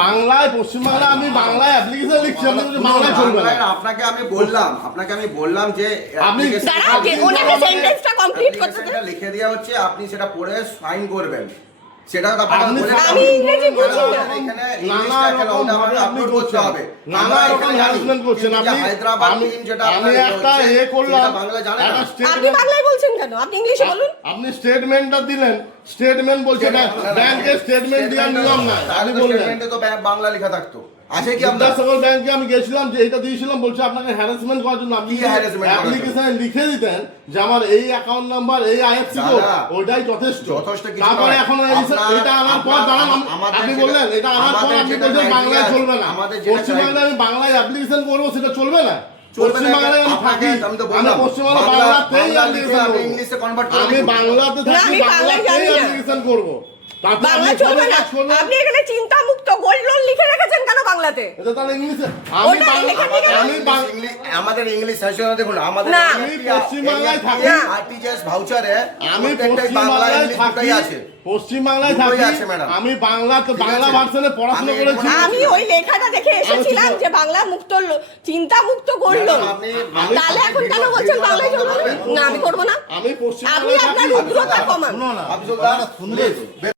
বাংলায় পশ্চিমবাংলায় আমি বাংলায় অ্যাপ্লিকেশন লিখছি আপনি বাংলায় চলবে না। আপনাকে আমি বললাম আপনাকে আমি বললাম যে আপনি- ওনাকে সেন্টেন্সটা কমপ্লিট করতে দিন। লিখে দেওয়া হচ্ছে আপনি সেটা পড়ে সাইন করবেন। সেটা আপনি বলে আমি ইংরেজি বুঝি না। এখানে নানা রকম ভাবে আপনি করছেন। নানা রকম হ্যারাসমেন্ট করছেন আপনি। আমি team যেটা আমি আপনাদের একটা এ করলাম। সেটা বাংলা জানে একটা না। আপনি বাংলায় বলছেন কেন? আপনি ইংলিশে বলুন। আপনি স্টেটমেন্টটা দিলেন। স্টেটমেন্ট বলছে না, না, না, ব্যাংকের স্টেটমেন্ট দেওয়ার নিয়ম না আপনি বললেন। তো বাংলা লেখা থাকতো। আছে কি আপনার? বিদ্যাসাগর ব্যাংকে আমি গেছিলাম যে এটা দিয়েছিলাম বলছে আপনাকে হ্যারাসমেন্ট করার জন্য। আপনি? অ্যাপ্লিকেশনে লিখে দিতেন যে আমার এই অ্যাকাউন্ট নাম্বার এই আইএফসি কোড ওটাই যথেষ্ট। যথেষ্ট কিছু তারপরে এখন এটা আনার পর দাঁড়ান আপনি বললেন এটা আনার পর আপনি বলছেন বাংলায় চলবে না। পশ্চিমবাংলায় আমি বাংলায় অ্যাপ্লিকেশন করব সেটা চলবে না। আমি থাকি। বাংলাতে থাকি না। অ্যাপ্লিকেশন করব। বাংলা চলবে না। আপনি এখানে চিন্তা মুক্ত গোল্ড লোন লিখে রেখেছেন কেন বাংলাতে এটা তাহলে ইংলিশে। আমি বাংলা। আমি ইংলিশ আমাদের ইংলিশ সেশনে দেখুন আমাদের। আমি পশ্চিমবাংলায় থাকি। আরটিজিএস ভাউচারে আমি বাংলা ইংলিশ থাকি। আছে। পশ্চিমবাংলায় দুটোই থাকি। আছে, ম্যাডাম। আমি বাংলা বাংলা ভার্সনে পড়াশোনা করেছি। আমি ওই লেখাটা দেখে এসেছিলাম যে বাংলা মুক্ত চিন্তা মুক্ত আপনি- তাহলে এখন কেন বলছেন বাংলায় চলবে? না? আমি করব। না। আমি আপনি আপনার উগ্রতা কমান। না শুনবে